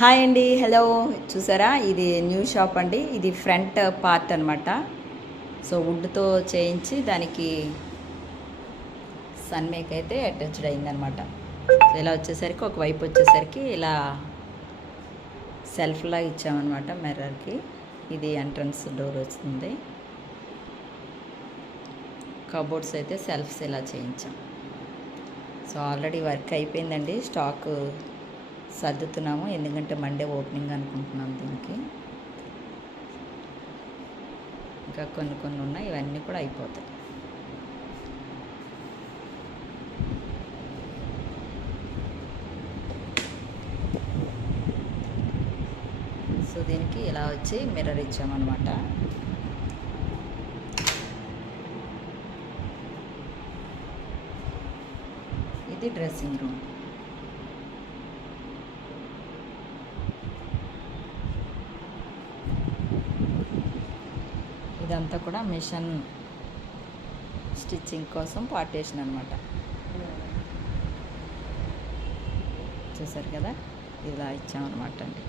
Hi అండి hello. చూసారా? ఇది న్యూ షాప్ అండి. ఇది ఫ్రంట్ పార్ట్ అనమాట సో వుడ్తో చేయించి దానికి సన్మేక్ అయితే అటాచ్డ్ అయిందనమాట ఇలా వచ్చేసరికి ఒక వైపు వచ్చేసరికి ఇలా సెల్ఫ్లా ఇచ్చామన్నమాట మిర్రర్కి. ఇది ఎంట్రన్స్ డోర్ వస్తుంది. కబోర్డ్స్ అయితే సెల్ఫ్స్ ఇలా చేయించాం. సో ఆల్రెడీ వర్క్ అయిపోయిందండి. స్టాక్ సర్దుతున్నాము. ఎందుకంటే మండే ఓపెనింగ్ అనుకుంటున్నాం దీనికి. ఇంకా కొన్ని కొన్ని ఉన్నాయి. ఇవన్నీ కూడా అయిపోతాయి. సో దీనికి ఇలా వచ్చి మిర్రర్ ఇచ్చామన్నమాట. ఇది డ్రెస్సింగ్ రూమ్. ఇదంతా కూడా మిషన్ స్టిచ్చింగ్ కోసం పార్టేషన్ అనమాట చూసారు కదా? ఇలా ఇచ్చామన్నమాట అండి.